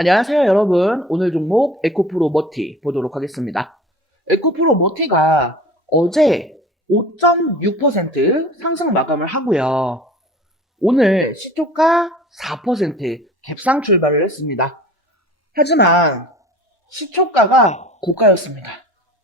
안녕하세요 여러분. 오늘 종목 에코프로 머티 보도록 하겠습니다. 에코프로 머티가 어제 5.6% 상승 마감을 하고요. 오늘 시초가 4% 갭상 출발을 했습니다. 하지만 시초가가 고가였습니다.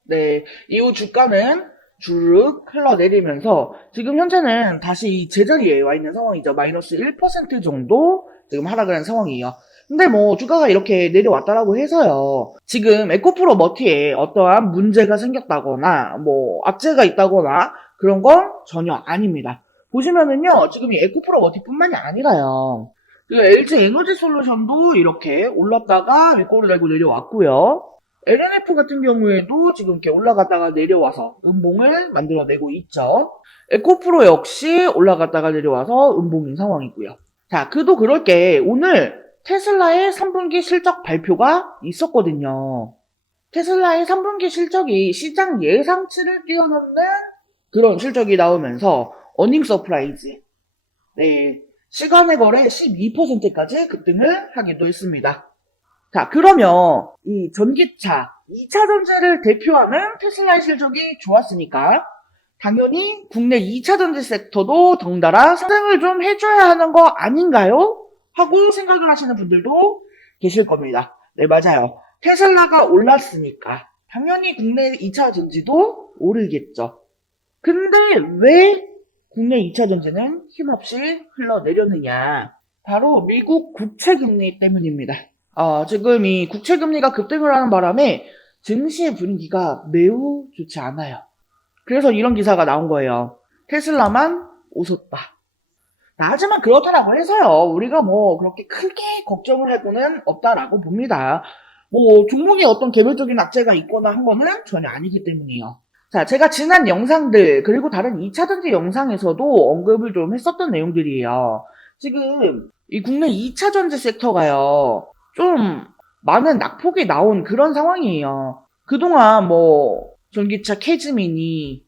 네 이후 주가는 주르륵 흘러내리면서 지금 현재는 다시 이 제자리에 와 있는 상황이죠. 마이너스 1% 정도 지금 하락을 한 상황이에요 근데 뭐 주가가 이렇게 내려왔다라고 해서요. 지금 에코프로 머티에 어떠한 문제가 생겼다거나 뭐 악재가 있다거나 그런 건 전혀 아닙니다. 보시면은요. 지금 이 에코프로 머티뿐만이 아니라요. 그 LG 에너지 솔루션도 이렇게 올랐다가 윗골을 달고 내려왔고요. LNF 같은 경우에도 지금 이렇게 올라갔다가 내려와서 음봉을 만들어내고 있죠. 에코프로 역시 올라갔다가 내려와서 음봉인 상황이고요. 자, 그도 그럴 게 오늘 테슬라의 3분기 실적 발표가 있었거든요. 테슬라의 3분기 실적이 시장 예상치를 뛰어넘는 그런 실적이 나오면서 어닝 서프라이즈. 네. 시간의 거래 12%까지 급등을 하기도 했습니다. 자, 그러면 이 전기차, 2차 전지를 대표하는 테슬라의 실적이 좋았으니까 당연히 국내 2차 전지 섹터도 덩달아 상승을 좀 해줘야 하는 거 아닌가요? 하고 생각을 하시는 분들도 계실 겁니다. 네, 맞아요. 테슬라가 올랐으니까 당연히 국내 2차 전지도 오르겠죠. 근데 왜 국내 2차 전지는 힘없이 흘러내렸느냐? 바로 미국 국채금리 때문입니다. 어, 지금 이 국채금리가 급등을 하는 바람에 증시의 분위기가 매우 좋지 않아요. 그래서 이런 기사가 나온 거예요. 테슬라만 웃었다. 하지만 그렇다라고 해서요. 우리가 뭐 그렇게 크게 걱정을 하고는 없다라고 봅니다. 뭐 종목에 어떤 개별적인 악재가 있거나 한 거는 전혀 아니기 때문이에요. 자, 제가 지난 영상들 그리고 다른 2차전지 영상에서도 언급을 좀 했었던 내용들이에요. 지금 이 국내 2차전지 섹터가요. 좀 많은 낙폭이 나온 그런 상황이에요. 그동안 뭐 전기차 캐즈미니,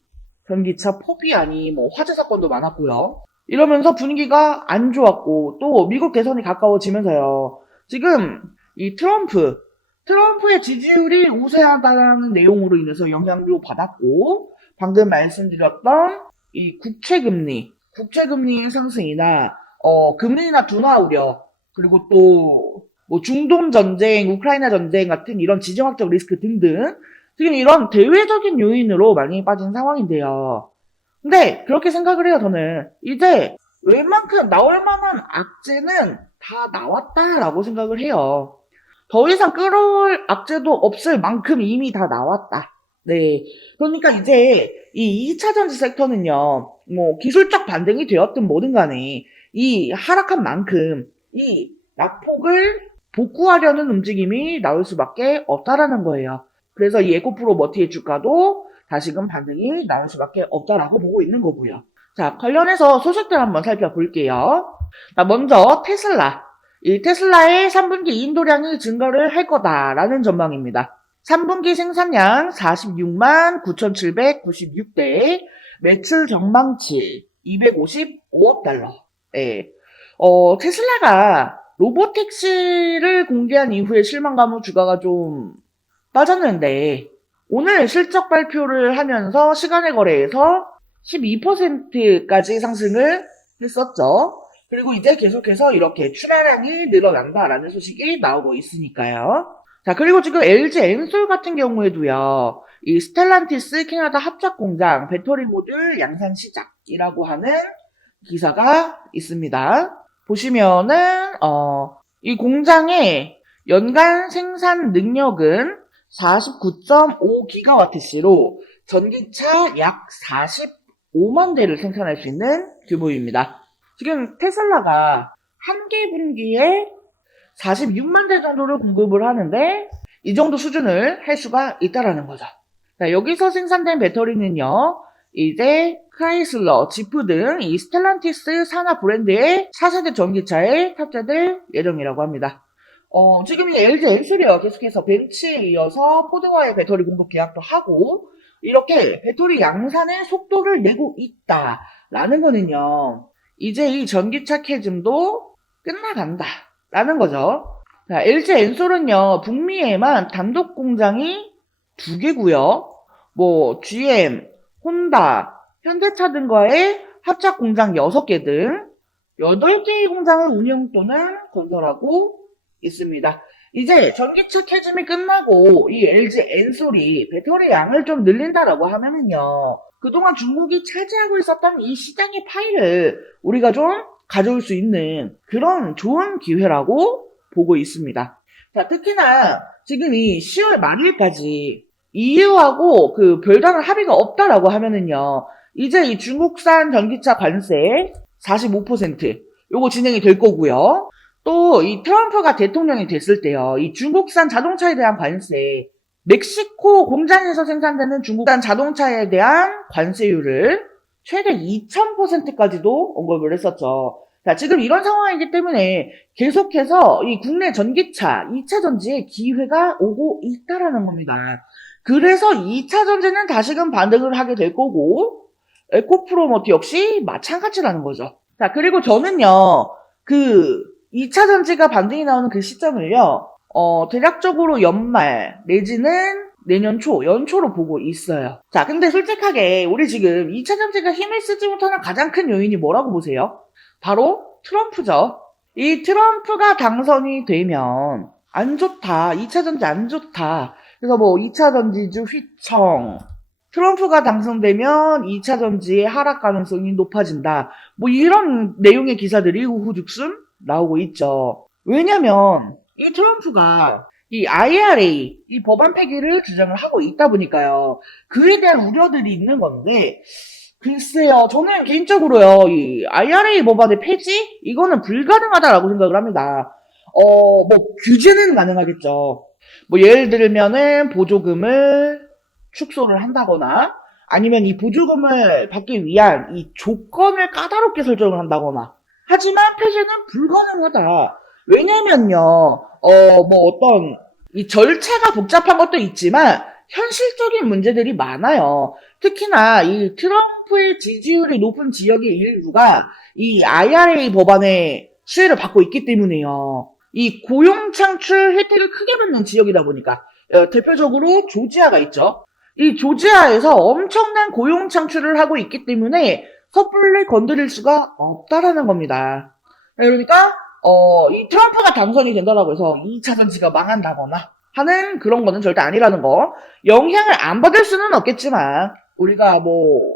전기차 포비아니 뭐 화재 사건도 많았고요. 이러면서 분위기가 안 좋았고 또 미국 대선이 가까워지면서요. 지금 이 트럼프 트럼프의 지지율이 우세하다는 내용으로 인해서 영향도 받았고 방금 말씀드렸던 이 국채금리 국채금리의 상승이나 어, 금리나 둔화 우려 그리고 또 뭐 중동 전쟁, 우크라이나 전쟁 같은 이런 지정학적 리스크 등등 지금 이런 대외적인 요인으로 많이 빠진 상황인데요. 근데 그렇게 생각을 해요, 저는. 이제 웬만큼 나올 만한 악재는 다 나왔다라고 생각을 해요. 더 이상 끌어올 악재도 없을 만큼 이미 다 나왔다. 네. 그러니까 이제 이 2차 전지 섹터는요, 뭐 기술적 반등이 되었든 뭐든 간에 이 하락한 만큼 이 낙폭을 복구하려는 움직임이 나올 수밖에 없다라는 거예요. 그래서 이 에코프로 머티의 주가도 다시금 반등이 나올 수밖에 없다라고 보고 있는 거고요. 자, 관련해서 소식들 한번 살펴볼게요. 자, 먼저 테슬라. 이 테슬라의 3분기 인도량이 증가를 할 거다라는 전망입니다. 3분기 생산량 46만 9,796대, 매출 전망치 255억 달러. 네. 어, 테슬라가 로보택시를 공개한 이후에 실망감 후 주가가 좀 빠졌는데, 오늘 실적 발표를 하면서 시간의 거래에서 12%까지 상승을 했었죠. 그리고 이제 계속해서 이렇게 출하량이 늘어난다라는 소식이 나오고 있으니까요. 자, 그리고 지금 LG 엔솔 같은 경우에도요, 이 스텔란티스 캐나다 합작 공장 배터리 모듈 양산 시작이라고 하는 기사가 있습니다. 보시면은, 어, 이 공장의 연간 생산 능력은 49.5기가와트시로 전기차 약 45만 대를 생산할 수 있는 규모입니다. 지금 테슬라가 한 개 분기에 46만 대 정도를 공급을 하는데 이 정도 수준을 할 수가 있다라는 거죠. 자, 여기서 생산된 배터리는요. 이제 크라이슬러, 지프 등 이 스텔란티스 산하 브랜드의 4세대 전기차에 탑재될 예정이라고 합니다. 어, 지금 이 LG 엔솔이요. 계속해서 벤츠에 이어서 포드와의 배터리 공급 계약도 하고, 이렇게 배터리 양산의 속도를 내고 있다라는 거는요. 이제 이 전기차 캐즘도 끝나간다. 라는 거죠. 자, LG 엔솔은요, 북미에만 단독 공장이 두 개고요. 뭐, GM, 혼다, 현대차 등과의 합작 공장 6개 등 8개의 공장을 운영 또는 건설하고 있습니다. 이제 전기차 캐즘이 끝나고 이 LG 엔솔이 배터리 양을 좀 늘린다라고 하면은요. 그동안 중국이 차지하고 있었던 이 시장의 파일을 우리가 좀 가져올 수 있는 그런 좋은 기회라고 보고 있습니다. 자, 특히나 지금 이 10월 말일까지 EU하고 그 별다른 합의가 없다라고 하면은요. 이제 이 중국산 전기차 관세 45% 요거 진행이 될 거고요. 또 이 트럼프가 대통령이 됐을 때요. 이 중국산 자동차에 대한 관세 멕시코 공장에서 생산되는 중국산 자동차에 대한 관세율을 최대 2000%까지도 언급을 했었죠. 자, 지금 이런 상황이기 때문에 계속해서 이 국내 전기차 2차 전지에 기회가 오고 있다라는 겁니다. 그래서 2차 전지는 다시금 반등을 하게 될 거고, 에코프로모티 역시 마찬가지라는 거죠. 자, 그리고 저는요, 그 2차 전지가 반등이 나오는 그 시점을요, 어, 대략적으로 연말 내지는 내년 초, 연초로 보고 있어요. 자, 근데 솔직하게 우리 지금 2차 전지가 힘을 쓰지 못하는 가장 큰 요인이 뭐라고 보세요? 바로 트럼프죠. 이 트럼프가 당선이 되면 안 좋다. 2차 전지 안 좋다. 그래서 뭐 2차 전지주 휘청. 트럼프가 당선되면 2차 전지의 하락 가능성이 높아진다. 뭐 이런 내용의 기사들이 우후죽순 나오고 있죠. 왜냐면 이 트럼프가 이 IRA, 이 법안 폐기를 주장을 하고 있다 보니까요. 그에 대한 우려들이 있는 건데, 글쎄요, 저는 개인적으로요, 이 IRA 법안의 폐지? 이거는 불가능하다라고 생각을 합니다. 어, 뭐, 규제는 가능하겠죠. 뭐, 예를 들면은, 보조금을 축소를 한다거나, 아니면 이 보조금을 받기 위한 이 조건을 까다롭게 설정을 한다거나. 하지만 폐지는 불가능하다. 왜냐면요, 어, 뭐 어떤, 이 절차가 복잡한 것도 있지만, 현실적인 문제들이 많아요. 특히나 이 트럼프의 지지율이 높은 지역의 일부가 이 IRA 법안의 수혜를 받고 있기 때문에요. 이 고용 창출 혜택을 크게 받는 지역이다 보니까 어, 대표적으로 조지아가 있죠. 이 조지아에서 엄청난 고용 창출을 하고 있기 때문에 섣불리 건드릴 수가 없다라는 겁니다. 그러니까 어, 이 트럼프가 당선이 된다라고 해서 2차 전지가 망한다거나 하는 그런 거는 절대 아니라는 거. 영향을 안 받을 수는 없겠지만, 우리가 뭐,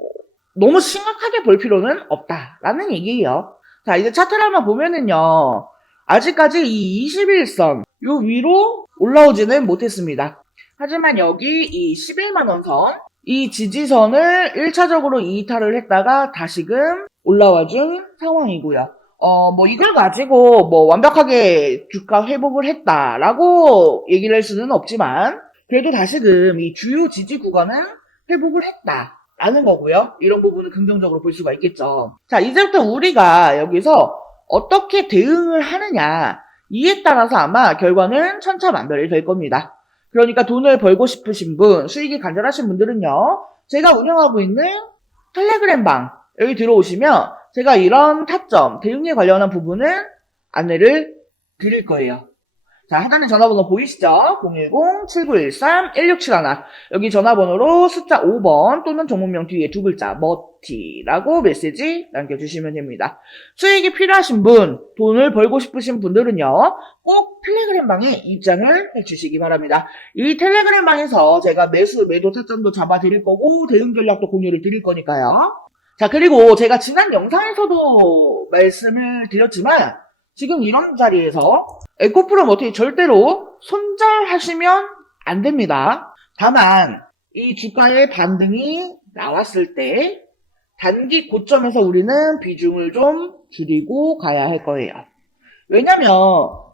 너무 심각하게 볼 필요는 없다라는 얘기예요. 자, 이제 차트를 한번 보면은요, 아직까지 이 21선, 요 위로 올라오지는 못했습니다. 하지만 여기 이 11만 원 선, 이 지지선을 1차적으로 이탈을 했다가 다시금 올라와 준 상황이고요. 어, 뭐, 이걸 가지고, 뭐, 완벽하게 주가 회복을 했다라고 얘기를 할 수는 없지만, 그래도 다시금 이 주요 지지 구간은 회복을 했다라는 거고요. 이런 부분은 긍정적으로 볼 수가 있겠죠. 자, 이제부터 우리가 여기서 어떻게 대응을 하느냐, 이에 따라서 아마 결과는 천차만별이 될 겁니다. 그러니까 돈을 벌고 싶으신 분, 수익이 간절하신 분들은요, 제가 운영하고 있는 텔레그램 방, 여기 들어오시면 제가 이런 타점, 대응에 관련한 부분은 안내를 드릴 거예요. 자, 하단에 전화번호 보이시죠? 010-7913-1671. 여기 전화번호로 숫자 5번 또는 종목명 뒤에 두 글자, 머티라고 메시지 남겨주시면 됩니다. 수익이 필요하신 분, 돈을 벌고 싶으신 분들은요, 꼭 텔레그램 방에 입장을 해주시기 바랍니다. 이 텔레그램 방에서 제가 매수, 매도 타점도 잡아드릴 거고, 대응 전략도 공유를 드릴 거니까요. 자, 그리고 제가 지난 영상에서도 말씀을 드렸지만, 지금 이런 자리에서 에코프로 모티 절대로 손절하시면 안 됩니다. 다만, 이 주가의 반등이 나왔을 때, 단기 고점에서 우리는 비중을 좀 줄이고 가야 할 거예요. 왜냐면,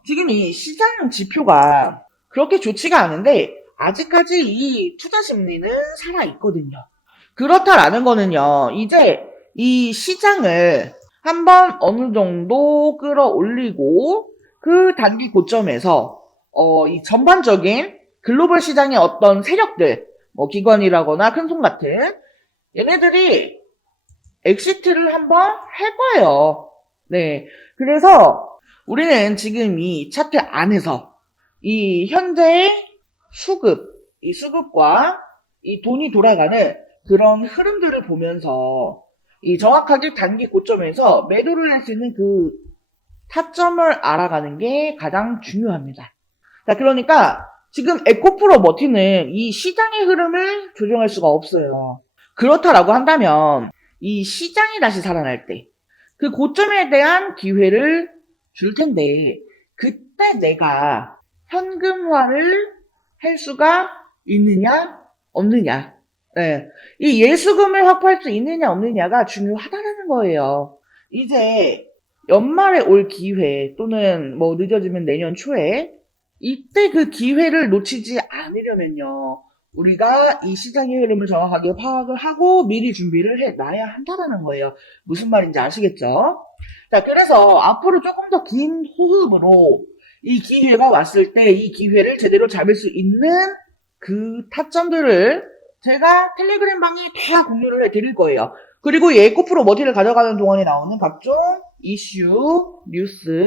지금 이 시장 지표가 그렇게 좋지가 않은데, 아직까지 이 투자 심리는 살아있거든요. 그렇다라는 거는요, 이제 이 시장을 한번 어느 정도 끌어올리고 그 단기 고점에서 어, 이 전반적인 글로벌 시장의 어떤 세력들, 뭐 기관이라거나 큰손 같은 얘네들이 엑시트를 한번 할 거예요. 네. 그래서 우리는 지금 이 차트 안에서 이 현재의 수급, 이 수급과 이 돈이 돌아가는 그런 흐름들을 보면서 이 정확하게 단기 고점에서 매도를 할 수 있는 그 타점을 알아가는 게 가장 중요합니다. 자, 그러니까 지금 에코프로 버티는 이 시장의 흐름을 조정할 수가 없어요. 그렇다라고 한다면 이 시장이 다시 살아날 때 그 고점에 대한 기회를 줄 텐데 그때 내가 현금화를 할 수가 있느냐 없느냐 네. 이 예수금을 확보할 수 있느냐 없느냐가 중요하다는 거예요. 이제 연말에 올 기회 또는 뭐 늦어지면 내년 초에 이때 그 기회를 놓치지 않으려면요. 우리가 이 시장의 흐름을 정확하게 파악을 하고 미리 준비를 해 놔야 한다는 거예요. 무슨 말인지 아시겠죠? 자, 그래서 앞으로 조금 더 긴 호흡으로 이 기회가 왔을 때 이 기회를 제대로 잡을 수 있는 그 타점들을 제가 텔레그램 방에 다 공유를 해 드릴 거예요. 그리고 이 에코프로 머티를 가져가는 동안에 나오는 각종 이슈, 뉴스,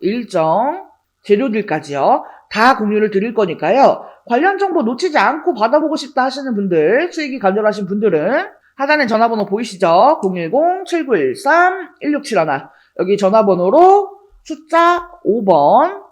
일정, 재료들까지요. 다 공유를 드릴 거니까요. 관련 정보 놓치지 않고 받아보고 싶다 하시는 분들, 수익이 간절하신 분들은 하단에 전화번호 보이시죠? 010-7913-1671 여기 전화번호로 숫자 5번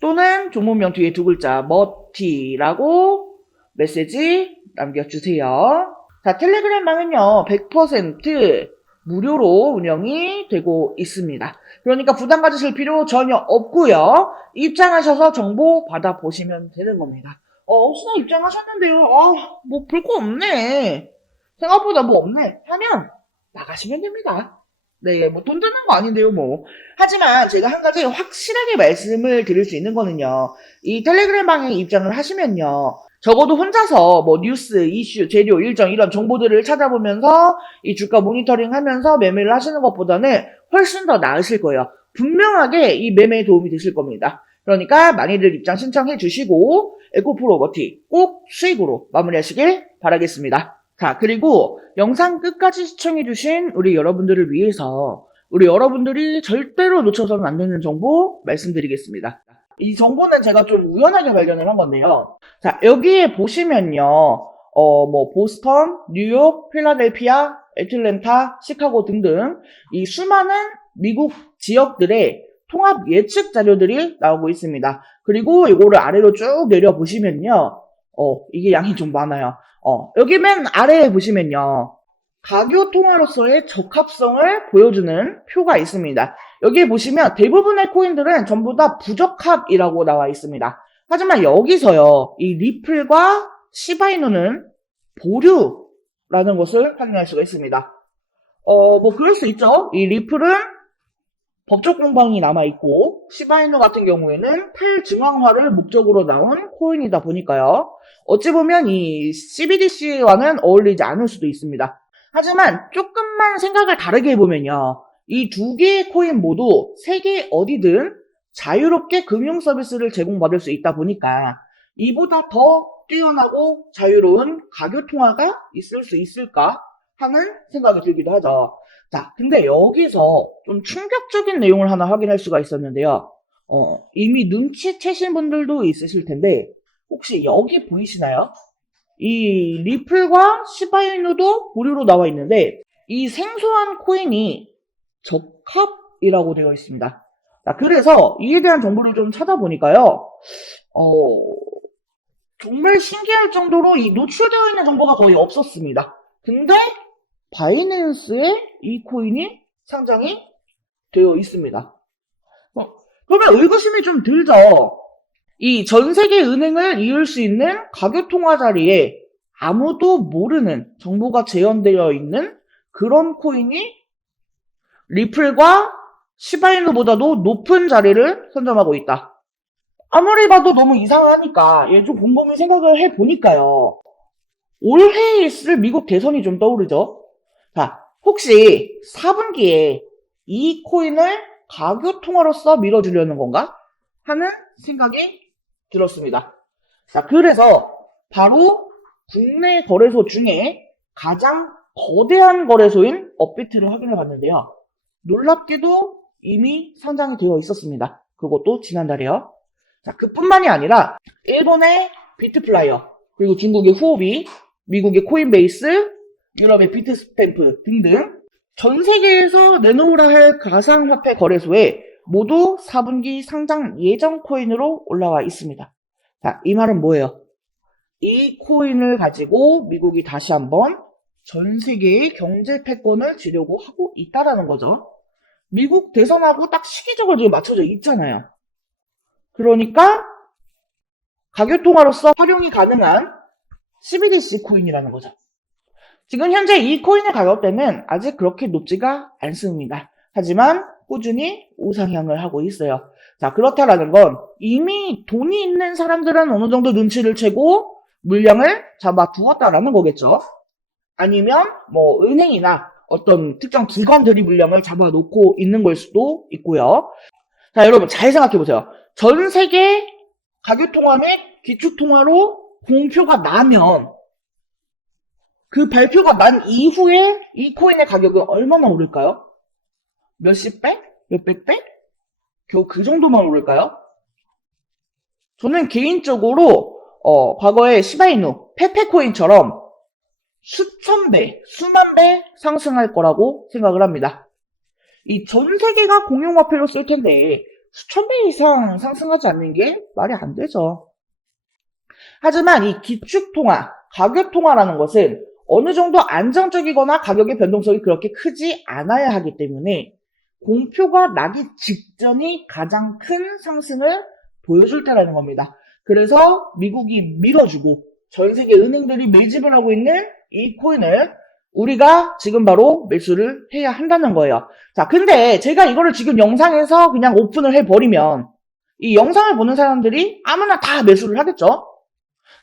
또는 종목명 뒤에 두 글자 머티라고 메시지 남겨주세요. 자, 텔레그램 방은요, 100% 무료로 운영이 되고 있습니다. 그러니까 부담 가지실 필요 전혀 없고요. 입장하셔서 정보 받아보시면 되는 겁니다. 어, 혹시나 입장하셨는데요. 아, 뭐 볼 거 없네. 생각보다 뭐 없네. 하면 나가시면 됩니다. 네, 뭐 돈 드는 거 아닌데요, 뭐. 하지만 제가 한 가지 확실하게 말씀을 드릴 수 있는 거는요. 이 텔레그램 방에 입장을 하시면요. 적어도 혼자서 뭐 뉴스, 이슈, 재료, 일정 이런 정보들을 찾아보면서 이 주가 모니터링 하면서 매매를 하시는 것보다는 훨씬 더 나으실 거예요. 분명하게 이 매매에 도움이 되실 겁니다. 그러니까 많이들 입장 신청해 주시고 에코프로 버티 꼭 수익으로 마무리하시길 바라겠습니다. 자, 그리고 영상 끝까지 시청해 주신 우리 여러분들을 위해서 우리 여러분들이 절대로 놓쳐서는 안 되는 정보 말씀드리겠습니다. 이 정보는 제가 좀 우연하게 발견을 한 건데요. 자, 여기에 보시면요. 어, 뭐, 보스턴, 뉴욕, 필라델피아, 애틀랜타, 시카고 등등 이 수많은 미국 지역들의 통합 예측 자료들이 나오고 있습니다. 그리고 이거를 아래로 쭉 내려 보시면요. 어, 이게 양이 좀 많아요. 어, 여기 맨 아래에 보시면요. 가교 통화로서의 적합성을 보여주는 표가 있습니다. 여기 보시면 대부분의 코인들은 전부 다 부적합이라고 나와 있습니다. 하지만 여기서요, 이 리플과 시바이누는 보류라는 것을 확인할 수가 있습니다. 어, 뭐 그럴 수 있죠. 이 리플은 법적 공방이 남아있고, 시바이누 같은 경우에는 탈증왕화를 목적으로 나온 코인이다 보니까요. 어찌 보면 이 CBDC와는 어울리지 않을 수도 있습니다. 하지만 조금만 생각을 다르게 해보면요. 이 두 개의 코인 모두 세계 어디든 자유롭게 금융 서비스를 제공받을 수 있다 보니까 이보다 더 뛰어나고 자유로운 가교 통화가 있을 수 있을까 하는 생각이 들기도 하죠. 자, 근데 여기서 좀 충격적인 내용을 하나 확인할 수가 있었는데요. 어, 이미 눈치채신 분들도 있으실 텐데 혹시 여기 보이시나요? 이 리플과 시바이누도 보류로 나와 있는데 이 생소한 코인이 적합이라고 되어 있습니다. 자, 그래서 이에 대한 정보를 좀 찾아보니까요. 어, 정말 신기할 정도로 이 노출되어 있는 정보가 거의 없었습니다. 근데 바이낸스에 이 코인이 상장이 되어 있습니다. 어, 그러면 의구심이 좀 들죠. 이 전 세계 은행을 이을 수 있는 가교 통화 자리에 아무도 모르는 정보가 재현되어 있는 그런 코인이 리플과 시바이누보다도 높은 자리를 선점하고 있다. 아무리 봐도 너무 이상하니까 얘 좀 곰곰이 생각을 해보니까요. 올해에 있을 미국 대선이 좀 떠오르죠? 자, 혹시 4분기에 이 코인을 가교 통화로서 밀어주려는 건가? 하는 생각이 들었습니다. 자, 그래서 바로 국내 거래소 중에 가장 거대한 거래소인 업비트를 확인해 봤는데요. 놀랍게도 이미 상장이 되어 있었습니다. 그것도 지난달에요. 자, 그뿐만이 아니라 일본의 비트플라이어, 그리고 중국의 후오비, 미국의 코인베이스, 유럽의 비트스탬프 등등 전 세계에서 내놓으라 할 가상화폐 거래소에 모두 4분기 상장 예정 코인으로 올라와 있습니다. 자, 이 말은 뭐예요? 이 코인을 가지고 미국이 다시 한번 전 세계의 경제 패권을 쥐려고 하고 있다라는 거죠. 미국 대선하고 딱 시기적으로 지금 맞춰져 있잖아요. 그러니까 가격통화로서 활용이 가능한 CBDC 코인이라는 거죠. 지금 현재 이 코인의 가격대는 아직 그렇게 높지가 않습니다. 하지만 꾸준히 우상향을 하고 있어요. 자, 그렇다라는 건 이미 돈이 있는 사람들은 어느 정도 눈치를 채고 물량을 잡아 두었다라는 거겠죠. 아니면 뭐 은행이나 어떤 특정 기관 들이 물량을 잡아 놓고 있는 걸 수도 있고요. 자, 여러분 잘 생각해 보세요. 전 세계 가격 통화 및 기축 통화로 공표가 나면 그 발표가 난 이후에 이 코인의 가격은 얼마나 오를까요? 몇십 배? 몇백 배? 겨우 그 정도만 오를까요? 저는 개인적으로 어, 과거에 시바이누, 페페코인처럼 수천 배, 수만 배 상승할 거라고 생각을 합니다. 이 전 세계가 공용화폐로 쓸 텐데 수천 배 이상 상승하지 않는 게 말이 안 되죠. 하지만 이 기축통화, 가격통화라는 것은 어느 정도 안정적이거나 가격의 변동성이 그렇게 크지 않아야 하기 때문에 공표가 나기 직전이 가장 큰 상승을 보여줄 때라는 겁니다. 그래서 미국이 밀어주고 전 세계 은행들이 매집을 하고 있는 이 코인을 우리가 지금 바로 매수를 해야 한다는 거예요. 자, 근데 제가 이거를 지금 영상에서 그냥 오픈을 해버리면 이 영상을 보는 사람들이 아무나 다 매수를 하겠죠?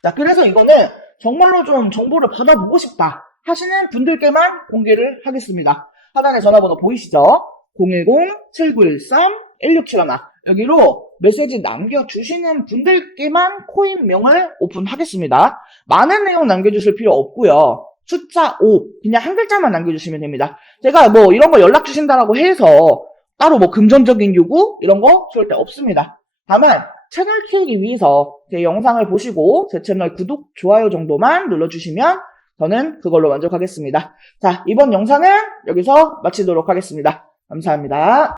자, 그래서 이거는 정말로 좀 정보를 받아보고 싶다 하시는 분들께만 공개를 하겠습니다. 하단에 전화번호 보이시죠? 010-7913-1671 여기로 메시지 남겨주시는 분들께만 코인명을 오픈하겠습니다. 많은 내용 남겨주실 필요 없고요. 숫자 5 그냥 한 글자만 남겨주시면 됩니다. 제가 뭐 이런 거 연락 주신다라고 해서 따로 뭐 금전적인 요구 이런 거 절대 없습니다. 다만 채널 키우기 위해서 제 영상을 보시고 제 채널 구독, 좋아요 정도만 눌러주시면 저는 그걸로 만족하겠습니다. 자, 이번 영상은 여기서 마치도록 하겠습니다. 감사합니다.